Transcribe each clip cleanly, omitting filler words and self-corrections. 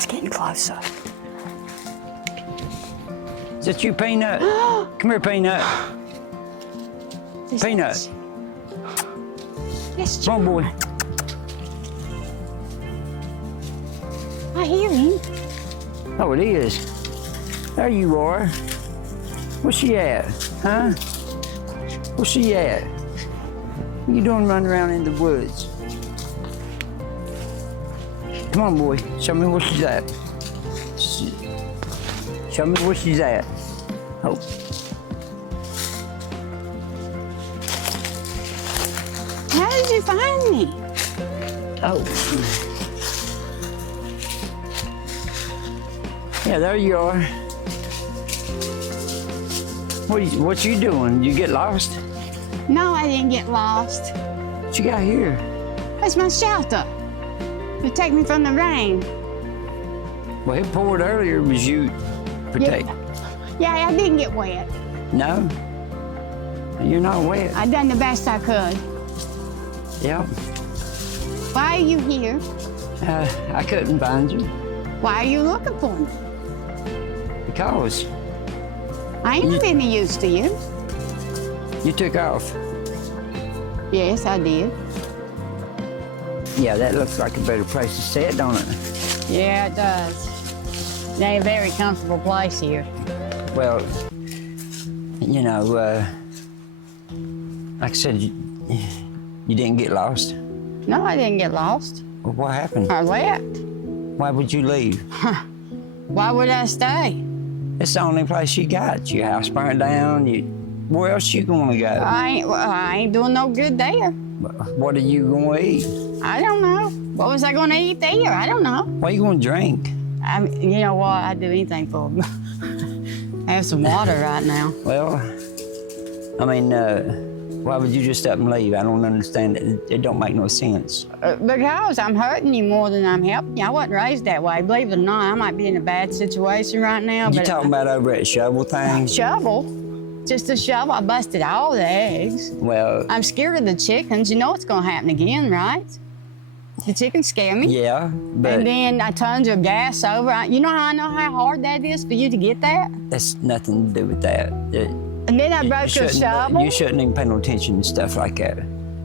It's getting closer. Is that you, Peanut? Come here, Peanut. Peanut. Yes, Come on, boy. I hear him. Oh, it is. There you are. Where's she at? Huh? Where's she at? What you doing running around in the woods? Come on, boy. Show me where she's at. Show me where she's at. Oh. How did you find me? Oh. Yeah, there you are. What you doing? You get lost? No, I didn't get lost. What you got here? That's my shelter. Protect me from the rain. Well, it poured earlier. Was you protect? Yeah, I didn't get wet. No? You're not wet. I done the best I could. Yeah. Why are you here? I couldn't find you. Why are you looking for me? Because I ain't been any use to you. you took off. Yes, I did. Yeah, that looks like a better place to sit, don't it? Yeah, it does. It ain't a very comfortable place here. Well, you know, like I said, you didn't get lost. No, I didn't get lost. Well, what happened? I left. Why would you leave? Why would I stay? It's the only place you got. Your house burned down. Where else you gonna go? I ain't doing no good there. What are you gonna eat? I don't know. What was I gonna eat there? I don't know. What are you gonna drink? You know what? I'd do anything for I have some water right now. Well, I mean, why would you just up and leave? I don't understand it. It don't make no sense. Because I'm hurting you more than I'm helping you. I wasn't raised that way. Believe it or not, I might be in a bad situation right now. You but talking about over at Shovel thing? Shovel? Just a shovel. I busted all the eggs. Well, I'm scared of the chickens. You know it's gonna happen again, right? The chickens scare me. yeah, but And then I turned your gas over. You know how hard that is for you to get that? that's nothing to do with that. And then I broke your shouldn't- shovel. You shouldn't even pay no attention to stuff like that.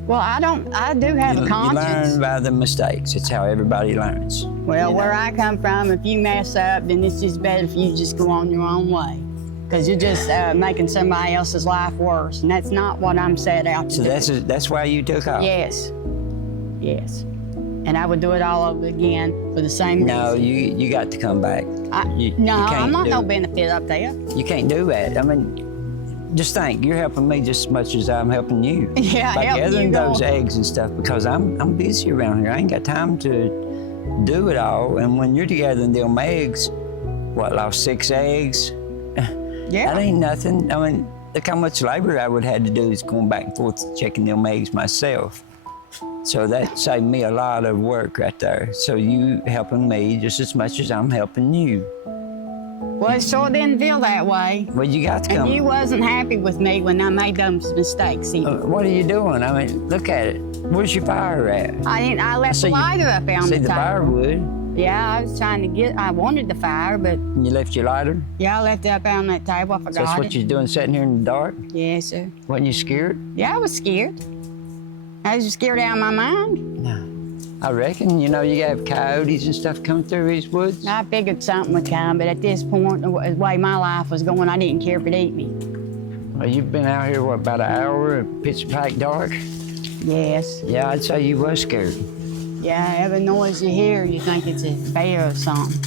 Well, I do have a You conscience. learn by the mistakes. It's how everybody learns. Well, you where know? I come from, if you mess up, then it's just better if you just go on your own way. Because you're just making somebody else's life worse, and that's not what I'm set out to So do. that's why you took off? Yes, yes. And I would do it all over again for the same No, reason. you got to come back. You I'm can't not do no it. benefit up there. You can't do that. I mean, just think, you're helping me just as much as I'm helping you. Yeah, By helping gathering you those go. eggs and stuff, because I'm busy around here. I ain't got time to do it all. And when you're gathering them eggs, lost 6 eggs? Yeah. That ain't nothing. I mean, look how much labor I would have had to do is going back and forth checking them eggs myself. So that saved me a lot of work right there. So you helping me just as much as I'm helping you. Well, it sure didn't feel that way. Well, you got to come. And you wasn't happy with me when I made those mistakes either. What are you doing? I mean, look at it. Where's your fire at? I left see the you- lighter up there on See the the table. firewood. Yeah, I was trying to I wanted the fire, but And you left your lighter. yeah, I left it up there on that table. I forgot So that's what it. you're doing, sitting here in the dark. Yes, sir. Wasn't you scared? Yeah, I was scared. I was scared out of my mind. No. I reckon. You know, you have coyotes and stuff coming through these woods. I figured something would come, but at this point, the way my life was going, I didn't care if it ate me. Well, you've been out here, what, about an hour, pitch black dark? Yes. Yeah, I'd say you was scared. Yeah, every noise you hear, you think it's a bear or something.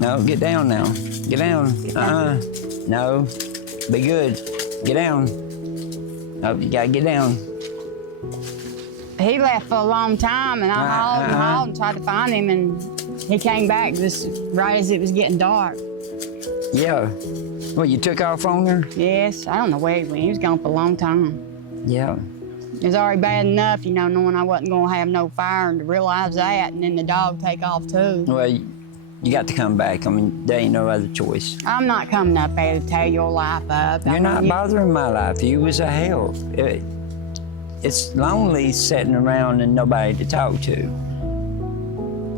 No, get down now. Get down. Get down. No. Be good. Get down. Oh, you gotta get down. He left for a long time, and I hauled and hauled and tried to find him, and he came back just right as it was getting dark. Yeah. Well, you took off on her? Yes, I don't know where he went. He was gone for a long time. Yeah. It was already bad enough, you know, knowing I wasn't gonna have no fire, and to realize that, and then the dog take off too. Well, you got to come back. I mean, there ain't no other choice. I'm not coming up there to tear your life up. You're not bothering my life. You was a help. It's lonely sitting around and nobody to talk to.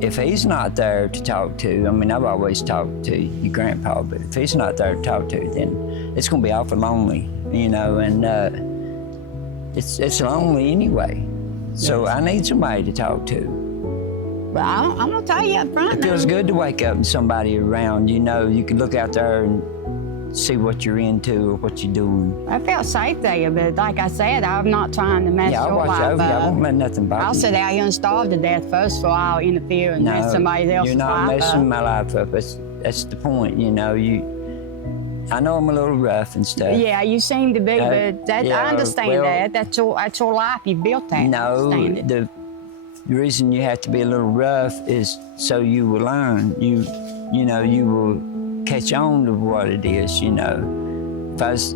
if he's not there to talk to, I mean, I've always talked to your grandpa, but if he's not there to talk to, then it's gonna be awful lonely, you know, and it's lonely anyway. So I need somebody to talk to. But I'm gonna tell you up front. It feels good to wake up and somebody around, you know, you can look out there and see what you're into or what you're doing. I feel safe there, but like I said, I'm not trying to mess Yeah, I'll your watch life over you. I up. won't let nothing bother I'll you. sit out here and starve to death first before I'll interfere and mess somebody else's you're not life messing up. my life up. That's the point, you know. I know I'm a little rough and stuff. Yeah, you seem to be, but yeah, I understand well, that. That's your life. You built that. I No, understand it. the reason you have to be a little rough is so you will learn. You know, you will catch on to what it is, you know. If I was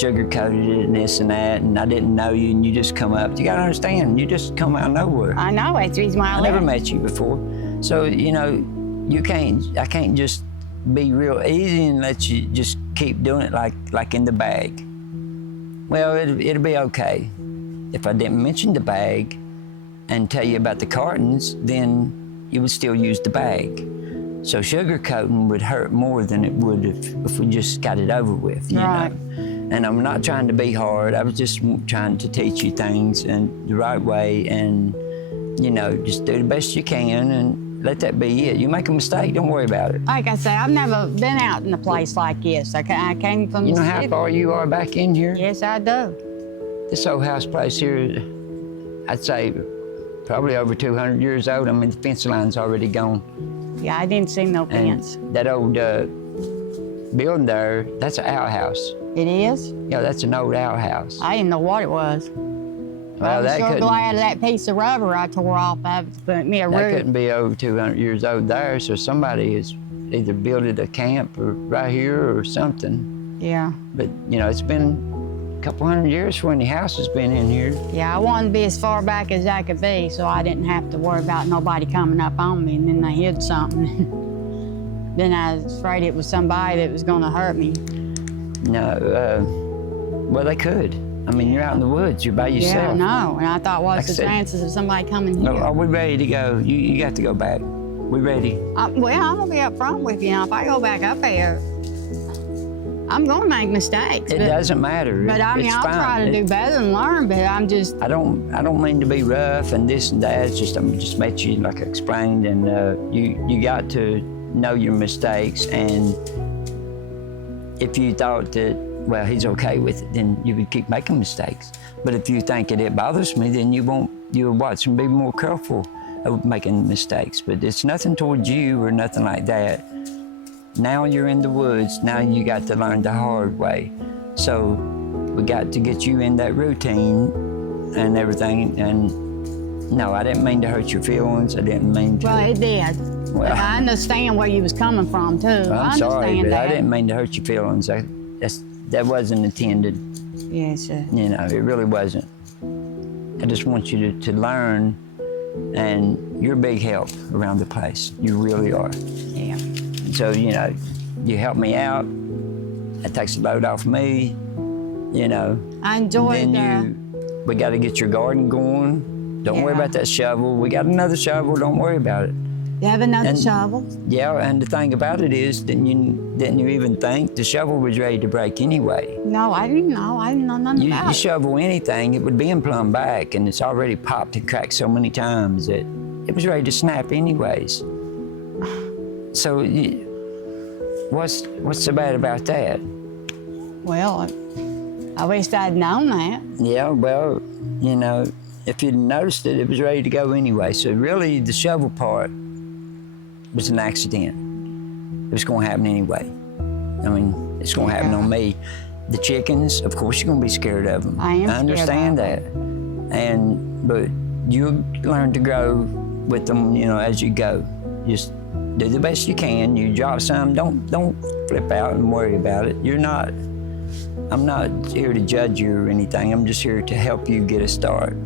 sugar-coated it and this and that, and I didn't know you, and you just come up, you gotta understand, you just come out of nowhere. I know, that's the reason why I never met you before. So, you know, I can't just be real easy and let you just keep doing it like in the bag. Well, it'll be okay. If I didn't mention the bag and tell you about the cartons, then you would still use the bag. So sugarcoating would hurt more than it would if we just got it over with, you know. And I'm not trying to be hard. I was just trying to teach you things in the right way, and you know, just do the best you can and let that be it. You make a mistake, don't worry about it. Like I say, I've never been out in a place like this. I came from You the know how city. far you are back in here? Yes, I do. This old house place here, I'd say probably over 200 years old. I mean, the fence line's already gone. Yeah, I didn't see no fence. And that old building there, that's an outhouse. It is? Yeah, that's an old outhouse. I didn't know what it was. Well, I'm that sure couldn't, glad of that piece of rubber I tore off of it to put me a that roof. couldn't be over 200 years old there, so somebody has either built a camp or right here or something. Yeah. But, you know, it's been a couple hundred years when the house has been in here. Yeah, I wanted to be as far back as I could be so I didn't have to worry about nobody coming up on me and then they hid something. Then I was afraid it was somebody that was gonna hurt me. No, well, they could. I mean, you're out in the woods, you're by yourself. Yeah, I know. And I thought, what's Like I the said- chances of somebody coming here? Are we ready to go? You got to go back. We ready? Well, I'm gonna be up front with you. Now, if I go back up there, I'm gonna make mistakes. It doesn't matter. But I mean, it's I'll fine. try to do better and learn, but I'm just... I don't mean to be rough and this and that. It's just I'm just met you like I explained, and you got to know your mistakes. And if you thought that, well, he's okay with it, then you would keep making mistakes. But if you think that it bothers me, then you'll watch and be more careful of making mistakes. But it's nothing towards you or nothing like that. Now you're in the woods. Now you got to learn the hard way. So we got to get you in that routine and everything. And no, I didn't mean to hurt your feelings. I didn't mean to. Well, it did. Well, But I understand where you was coming from, too. I'm sorry, but that. I didn't mean to hurt your feelings. That wasn't intended. Yes, sir. You know, it really wasn't. I just want you to learn, and you're a big help around the place. You really are. Yeah. So, you know, you help me out. That takes a load off me, you know. I enjoyed We got to get your garden going. Don't worry Yeah. about that shovel. We got another shovel. Don't worry about it. You have another And- shovel? Yeah, and the thing about it is, didn't you even think the shovel was ready to break anyway? No, I didn't know. I didn't know nothing You about it. shovel anything, it would be in plumb back, and it's already popped and cracked so many times that it was ready to snap anyways. So, what's so bad about that? Well, I wish I'd known that. Yeah, well, you know, if you'd noticed it, it was ready to go anyway. So really, the shovel part was an accident. It was going to happen anyway. I mean, it's going to happen on me. The chickens, of course, you're going to be scared of them. I am scared understand of that. But you'll learn to grow with them, you know, as you go. Just do the best you can. You drop some, don't flip out and worry about it. I'm not here to judge you or anything. I'm just here to help you get a start.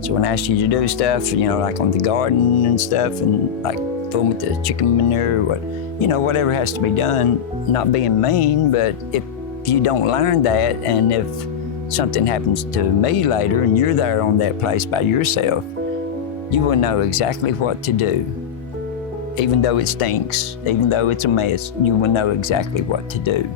So when I ask you to do stuff, you know, like on the garden and stuff, and like fool with the chicken manure, whatever has to be done, not being mean, but if you don't learn that, and if something happens to me later and you're there on that place by yourself, you will know exactly what to do. Even though it stinks, even though it's a mess, you will know exactly what to do.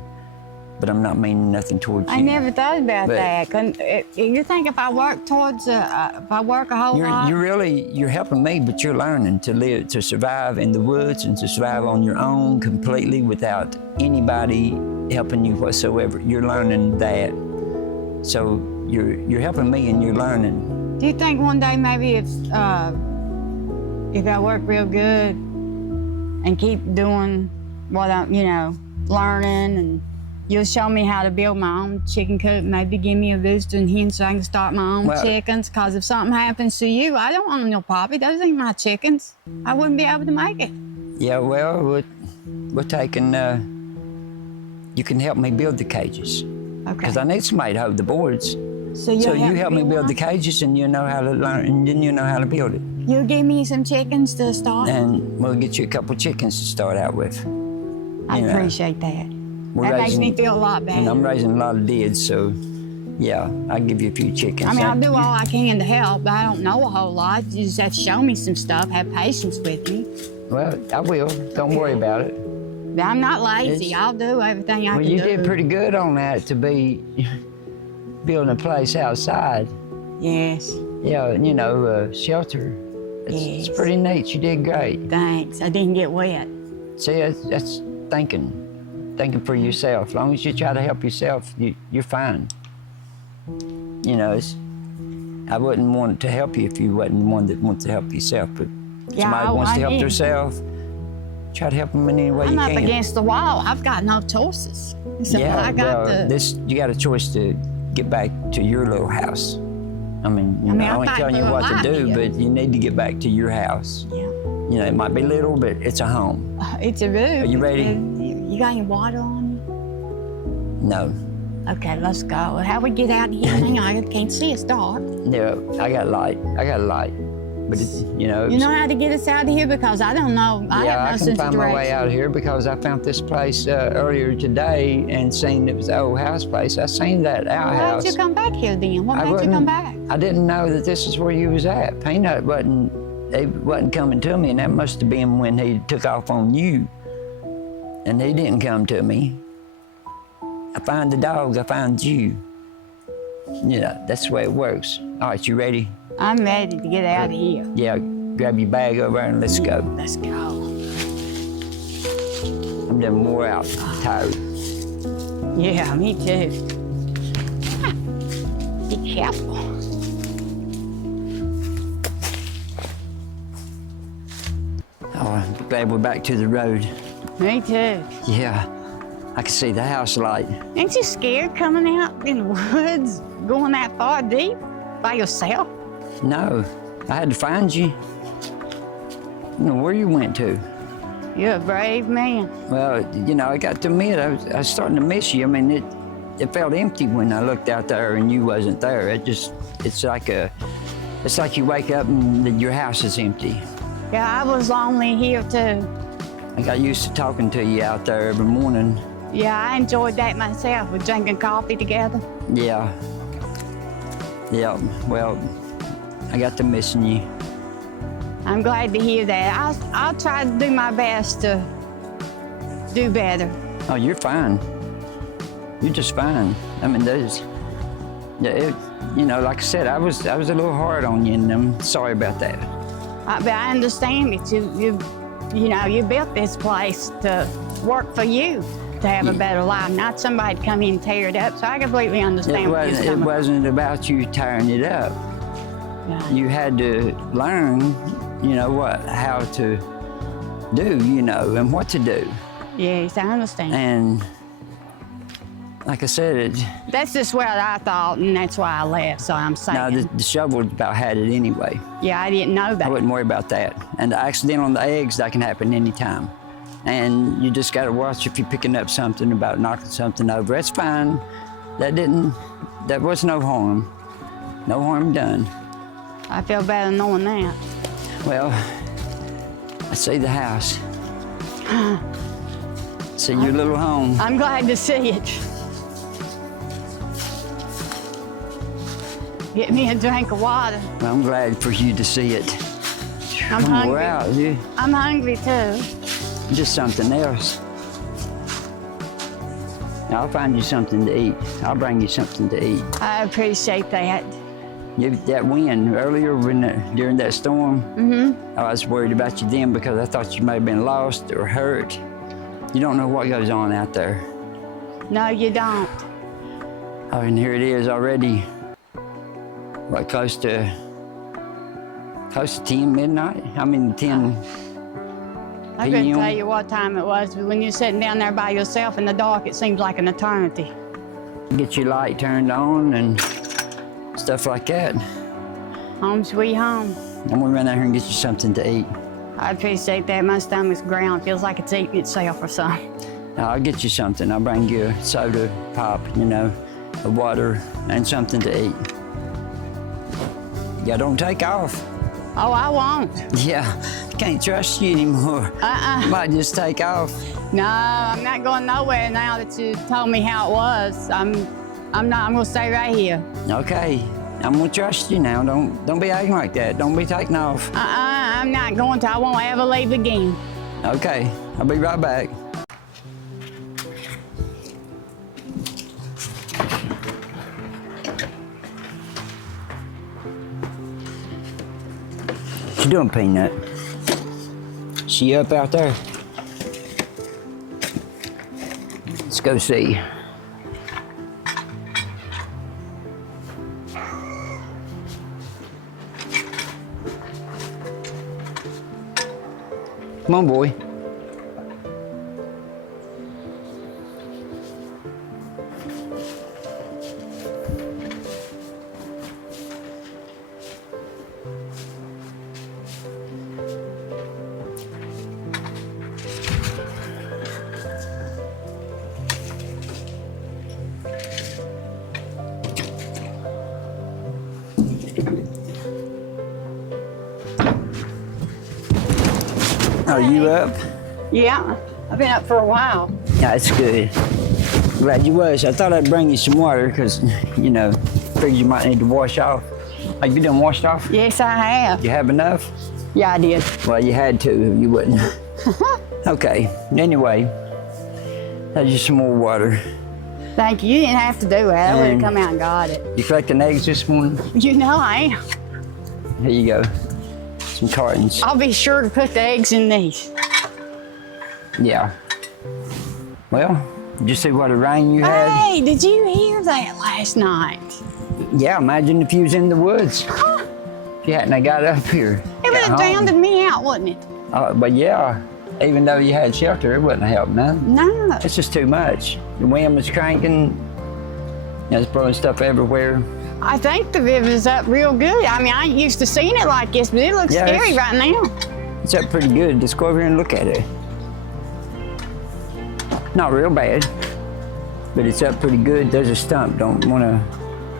But I'm not meaning nothing towards you. I never thought about But that. You think if I work towards, if I work a whole lot? You're helping me, but you're learning to live, to survive in the woods and to survive on your own completely without anybody helping you whatsoever. You're learning that. So you're helping me and you're learning. Do you think one day maybe if I work real good and keep doing what I'm, learning, and you'll show me how to build my own chicken coop, maybe give me a booster and hen so I can start my own chickens, because if something happens to you, I don't want no poppy. Those ain't my chickens. I wouldn't be able to make it. Yeah, well, we're taking, you can help me build the cages. Okay. Because I need somebody to hold the boards. So you help me build the cages and you know how to learn, and then you know how to build it. You'll give me some chickens to start? And we'll get you a couple chickens to start out with. I appreciate that. That makes me feel a lot better. And I'm raising a lot of deads, so yeah, I'll give you a few chickens. I mean, I'll do all I can to help, but I don't know a whole lot. You just have to show me some stuff, have patience with me. Well, I will. Don't worry about it. But I'm not lazy. I'll do everything I can do. Well, you did pretty good on that to be building a place outside. Yes. Yeah, shelter. It's pretty neat. You did great. Thanks. I didn't get wet. See, that's thinking for yourself. As long as you try to help yourself, you're fine. I wouldn't want to help you if you wasn't one that wants to help yourself. But somebody wants to help themselves, try to help them in any way you can. I'm up against the wall. I've got no choices. So Yeah, I got you got a choice to get back to your little house. I mean, I ain't telling you what to do, but you need to get back to your house. Yeah. It might be little, but it's a home. It's a room. Are you ready? You got any water on you? No. Okay, let's go. How we get out of here now? I can't see. It's dark. Yeah, I got light. But it's, You know how to get us out of here? Because I don't know. I have no sense of can find my way direction. out of here because I found this place earlier today and seen it was the old house place. I seen that outhouse. Why'd you come back here then? What made you come back? I didn't know that this is where you was at. Peanut wasn't coming to me, and that must have been when he took off on you. And he didn't come to me. I found the dog, I found you. That's the way it works. All right, you ready? I'm ready to get out of here. Yeah, grab your bag over and let's go. Let's go. I'm done wore out, tired. Yeah, me too. Be careful. Oh, I'm glad we're back to the road. Me too. Yeah, I can see the house light. Ain't you scared coming out in the woods, going that far deep by yourself? No, I had to find you. I don't know where you went to. You're a brave man. Well, I got to admit, I was starting to miss you. I mean, it felt empty when I looked out there and you wasn't there. It's like you wake up and your house is empty. Yeah, I was lonely here too. I got used to talking to you out there every morning. Yeah, I enjoyed that myself, with drinking coffee together. Yeah. Yeah, well, I got to missing you. I'm glad to hear that. I'll try to do my best to do better. Oh, you're fine. You're just fine. I mean, like I said, I was a little hard on you, and I'm sorry about that. But I understand it. You built this place to work for you, to have a better life, not somebody to come in and tear it up. So I completely understand where you're coming from. It wasn't about you tearing it up. Yeah. You had to learn, how to do, and what to do. Yes, I understand. And like I said, That's just what I thought, and that's why I left, so I'm saying. no, the shovel about had it anyway. Yeah, I didn't know I that. wouldn't worry about that. And the accident on the eggs, that can happen anytime. And you just got to watch if you're picking up something about knocking something over. That's fine. That was no harm. No harm done. I feel better knowing that. Well, I see the house. See your little home. I'm glad to see it. Get me a drink of water. Well, I'm glad for you to see it. I'm hungry. We're out, yeah. I'm hungry too. Just something else. I'll find you something to eat. I'll bring you something to eat. I appreciate that. That wind earlier during that storm, I was worried about you then because I thought you may have been lost or hurt. You don't know what goes on out there. No, you don't. Oh, and here it is already, what, close to 10 midnight? I mean, 10 I couldn't p.m. tell you what time it was, but when you're sitting down there by yourself in the dark, it seems like an eternity. Get your light turned on and stuff like that. Home sweet home. I'm gonna run out here and get you something to eat. I appreciate that. My stomach's ground. Feels like it's eating itself or something. I'll get you something. I'll bring you a soda pop, a water, and something to eat. Yeah, don't take off. Oh, I won't. Yeah, can't trust you anymore. Might just take off. No, I'm not going nowhere now that you told me how it was. I'm gonna stay right here. Okay, I'm gonna trust you now. Don't be acting like that. Don't be taking off. I'm not going to. I won't ever leave again. Okay, I'll be right back. What you doing, Peanut? She up out there? Let's go see. Come on, boy. Are you up? Yeah, I've been up for a while. That's good. Glad you was. I thought I'd bring you some water because, figured you might need to wash off. Have you done washed off? Yes, I have. You have enough? Yeah, I did. Well, you had to. You wouldn't. Okay. Anyway, that's just some more water. Thank you. You didn't have to do that. I would have come out and got it. You collecting eggs this morning? You know I am. Here you go. Some cartons. I'll be sure to put the eggs in these. Yeah. Well, did you see what a rain you had? Hey, did you hear that last night? Yeah, imagine if you was in the woods. Huh? If you hadn't got up here. It would have drowned me out, wouldn't it? But yeah, even though you had shelter, it wouldn't help none. No. It's just too much. The wind was cranking. It's blowing stuff everywhere. I think the river's up real good. I mean, I ain't used to seeing it like this, but it looks scary right now. It's up pretty good. Just go over here and look at it. Not real bad, but it's up pretty good. There's a stump. Don't want to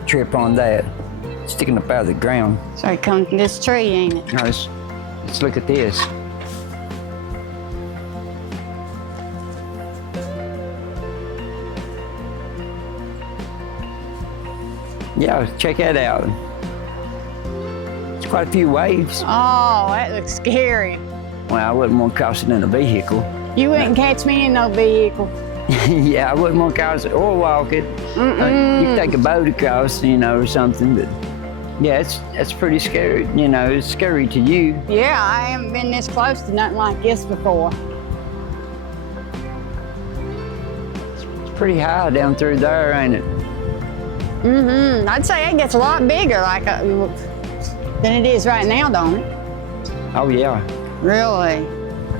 trip on that. It's sticking up out of the ground. So it comes from this tree, ain't it? Now let's look at this. Yeah, check that out. It's quite a few waves. Oh, that looks scary. Well, I wouldn't want to cross it in a vehicle. You wouldn't catch me in no vehicle. Yeah, I wouldn't want to cross it or walk it. You could take a boat across, or something, but yeah, it's pretty scary. It's scary to you. Yeah, I haven't been this close to nothing like this before. It's pretty high down through there, ain't it? I'd say it gets a lot bigger than it is right now, don't it? Oh, yeah. Really?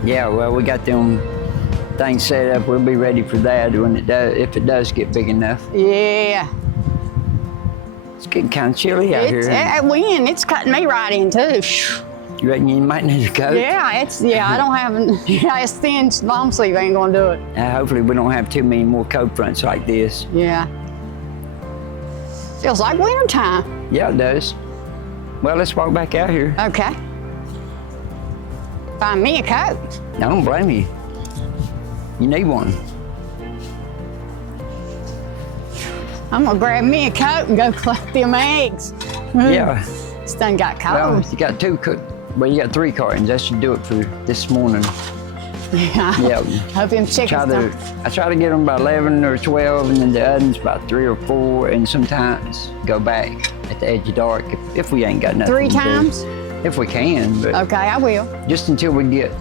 Yeah, well, we got them things set up. We'll be ready for that when it does, if it does get big enough. Yeah. It's getting kind of chilly out here. That wind, it's cutting me right in too. You reckon you might need a coat? Yeah, I don't have, it's thin, long sleeve ain't gonna do it. Hopefully we don't have too many more coat fronts like this. Yeah. Feels like winter time. Yeah, it does. Well, let's walk back out here. Okay. Find me a coat. I don't blame you. You need one. I'm gonna grab me a coat and go collect them eggs. Yeah. It's done got cold. Well, you got two Well, you got 3 cartons. That should do it for this morning. Yeah. Yeah. Hope them chickens don't. I try to get them by 11 or 12, and then the others about 3 or 4, and sometimes go back at the edge of dark if we ain't got nothing 3 to do. times? If we can, but Okay, I will. just until we get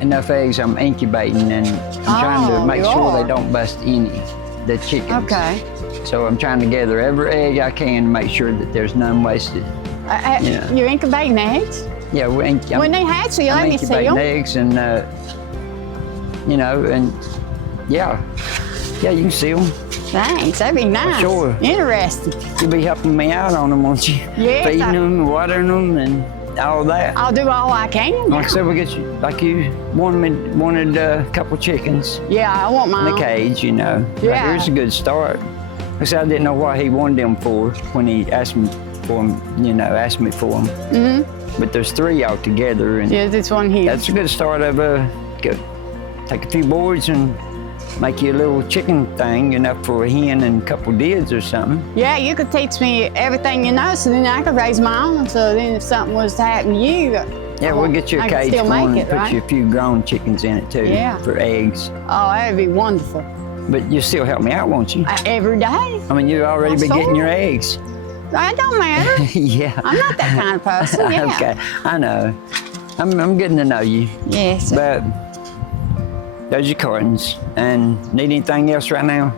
enough eggs, I'm incubating, and I'm trying to make sure they don't bust any, the chickens. Okay. So I'm trying to gather every egg I can to make sure that there's none wasted. Yeah. You're incubating eggs? Yeah, When they hatch, you let me see incubating them. eggs, and you know, and yeah, you can see them. Thanks, that'd be nice. Sure. Interesting. You'll be helping me out on them, won't you? Yes, Feeding them, watering them, and all that. I'll do all I can. Like I said, we get you, like you wanted a couple chickens Yeah, I want in mine. a cage, you know. Yeah. Like, here's a good start. Like I said, I didn't know what he wanted them for when he asked me for them, you know, asked me for them. Mm-hmm. But there's 3 altogether, and Yeah, this one here. that's a good start of take a few boards and make you a little chicken thing, enough for a hen and a couple dids or something. Yeah, you could teach me everything you know, so then I could raise my own. So then if something was to happen to you, Yeah, we'll get you a I could cage still going make and it, put right? you a few grown chickens in it too, Yeah. for eggs. Oh, that'd be wonderful. But you'll still help me out, won't you? Every day. I mean, you'll already be getting sure. your eggs. That don't matter. Yeah. I'm not that kind of person. Yeah. Okay, I know. I'm getting to know you. Yes. But there's your cartons. And need anything else right now?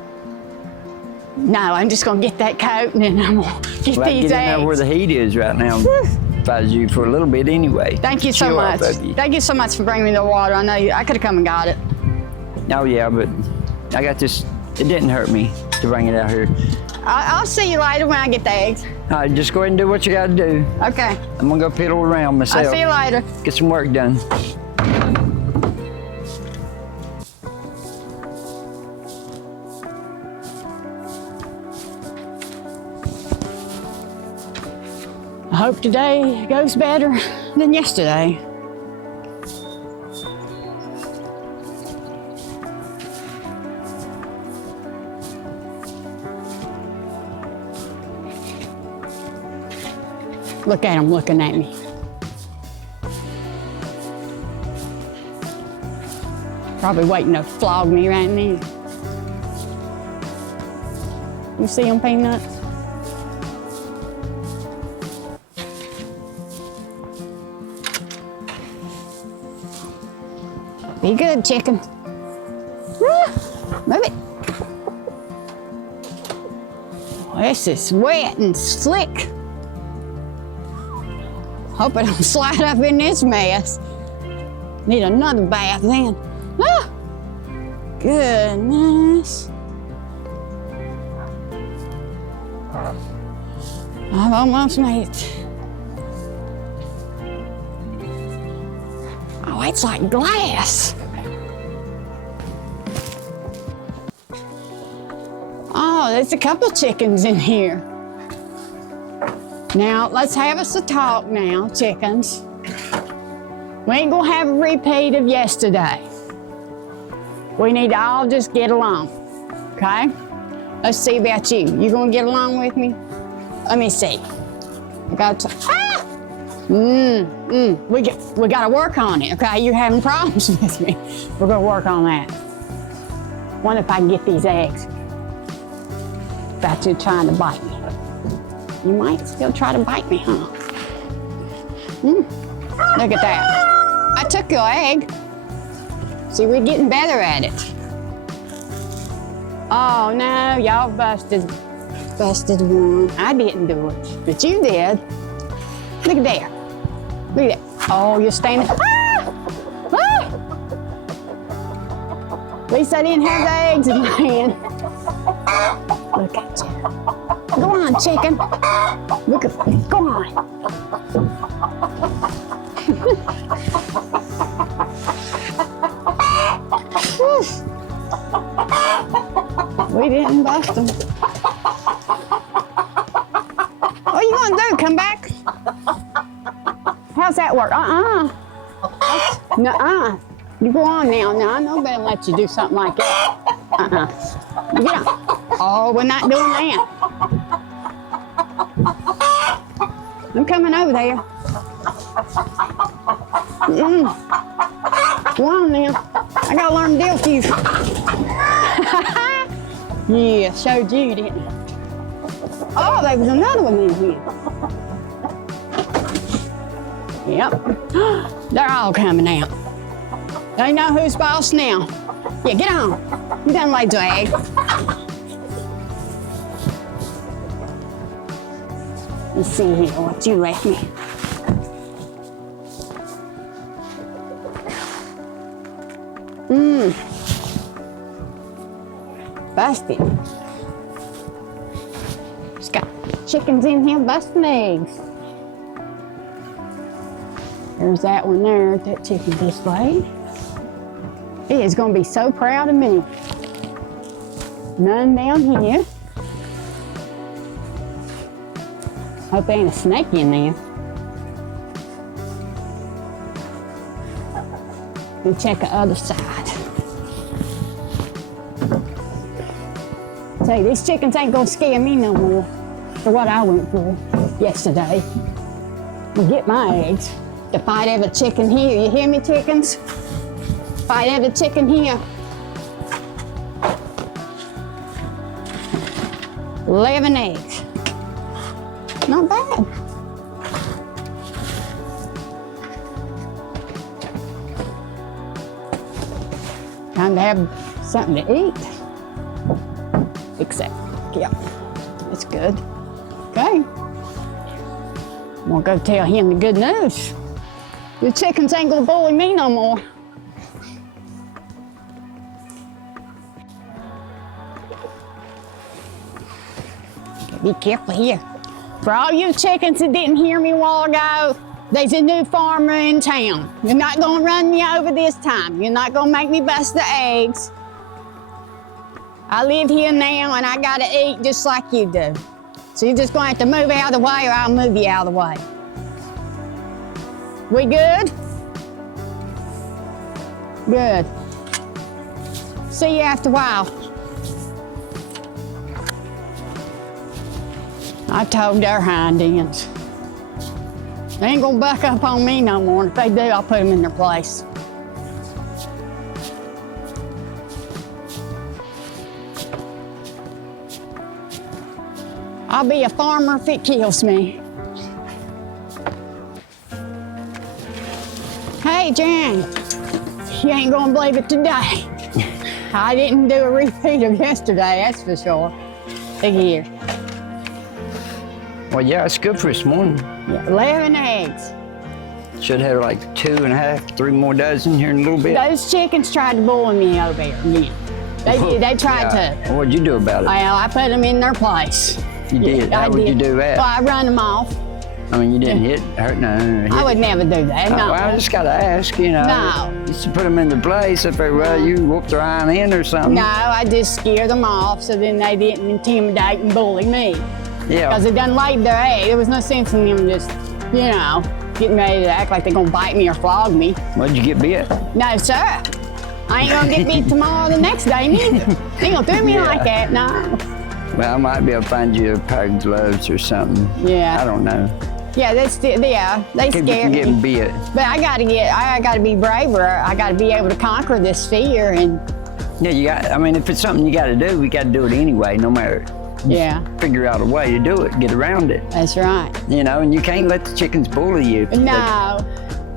No, I'm just gonna get that coat and then I'm gonna get Well, I these get in there where eggs. the heat is right now. If I was you for a little bit anyway. Thank you so Chill much. off of you. Thank you so much for bringing me the water. I know I could have come and got it. Oh yeah, but I got this. It didn't hurt me to bring it out here. I'll see you later when I get the eggs. All right, just go ahead and do what you got to do. Okay. I'm gonna go piddle around myself. I'll see you later. Get some work done. I hope today goes better than yesterday. Look at him looking at me. Probably waiting to flog me right now. You see them, Peanuts? Be good, chicken. Move it. Oh, this is wet and slick. Hope I don't slide up in this mess. Need another bath then. Ah, goodness. I've almost made it. Oh, it's like glass. Oh, there's a couple chickens in here. Now, let's have us a talk now, chickens. We ain't gonna have a repeat of yesterday. We need to all just get along, okay? Let's see about you. You gonna get along with me? Let me see. I got to, we gotta work on it, okay? You're having problems with me. We're gonna work on that. Wonder if I can get these eggs. About you trying to bite me. You might still try to bite me, huh? Look at that. I took your egg. See, we're getting better at it. Oh no, y'all busted one. I didn't do it, but you did. Look at there. Look at that. Oh, you're standing. Ah! Ah! At least I didn't have the eggs in my hand. Look at you. Go on, chicken. Look at me. Go on. We didn't bust them. What you gonna do? Come back? How's that work? Nuh-uh. You go on now. Now I know better than let you do something like that. You get on. Oh, we're not doing that. I'm coming over there. Come on now. I gotta learn to deal with you. Yeah, showed you, didn't I? Oh, there was another one in here. Yep. They're all coming out. They know who's boss now. Yeah, get on. You done laid your egg. Let's see here what you left me. Busted. Just got chickens in here busting eggs. There's that one there, that chicken display. He is gonna be so proud of me. None down here. Hope there ain't a snake in there. We'll check the other side. Say, these chickens ain't gonna scare me no more for what I went through yesterday. I'll get my eggs. To fight every chicken here. You hear me, chickens? Fight every chicken here. 11 eggs. Not bad. Time to have something to eat. Except, yeah, that's good. Okay. I'm gonna go tell him the good news. The chickens ain't gonna bully me no more. Be careful here. For all you chickens that didn't hear me a while ago, there's a new farmer in town. You're not gonna run me over this time. You're not gonna make me bust the eggs. I live here now and I gotta eat just like you do. So you're just gonna have to move out of the way or I'll move you out of the way. We good? Good. See you after a while. I told their hind ends. They ain't gonna buck up on me no more. If they do, I'll put them in their place. I'll be a farmer if it kills me. Hey, Jan, you ain't gonna believe it today. I didn't do a repeat of yesterday, that's for sure. Look here. Well, yeah, it's good for this morning. Yeah, 11 eggs. Should have like 2.5, 3 more dozen here in a little bit. Those chickens tried to bully me over there again. They did, they tried to. What'd you do about it? Well, I put them in their place. You did? How would you do that? Well, I run them off. I mean, you didn't hurt, no. I would never do that, no. Well, I just gotta ask, you know. No. Just to put them in their place, if they, well, you whooped their eye in or something. No, I just scared them off so then they didn't intimidate and bully me. Yeah. Because they done laid their egg. There was no sense in them just, you know, getting ready to act like they're gonna bite me or flog me. What'd you get bit? No, sir. I ain't gonna get beat tomorrow or the next day neither. They ain't gonna do me like that, no. Well, I might be able to find you a pair of gloves or something. Yeah. I don't know. Yeah, they scare me. Getting bit. But I gotta be braver. I gotta be able to conquer this fear and. Yeah, I mean, if it's something you gotta do, we gotta do it anyway, no matter. Yeah. Figure out a way to do it, get around it. That's right. You know, and you can't let the chickens bully you. No.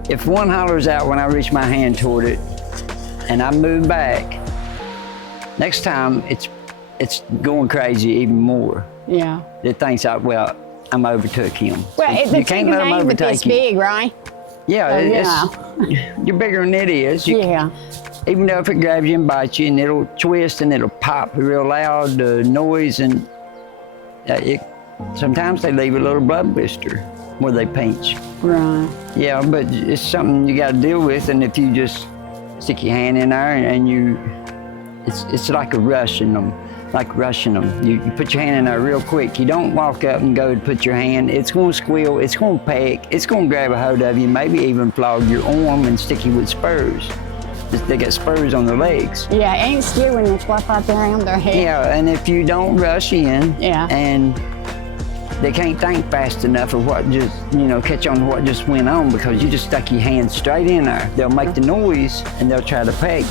If one hollers out when I reach my hand toward it and I move back, next time it's going crazy even more. Yeah. It thinks, I'm overtook him. Well, you can't let them overtake you. Big, right? Yeah, you're bigger than it is. Yeah. Even though if it grabs you and bites you and it'll twist and it'll pop real loud noise and sometimes they leave a little blood blister where they pinch. Right. Yeah, but it's something you got to deal with, and if you just stick your hand in there and it's like rushing them. You put your hand in there real quick. You don't walk up and go to put your hand. It's going to squeal, it's going to peck, it's going to grab a hold of you, maybe even flog your arm and stick you with spurs. They got spurs on their legs. Yeah, it ain't scary when they fluff out there around their head. Yeah, and if you don't rush in and They can't think fast enough of what just, catch on to what just went on because you just stuck your hand straight in there. They'll make the noise and they'll try to peg.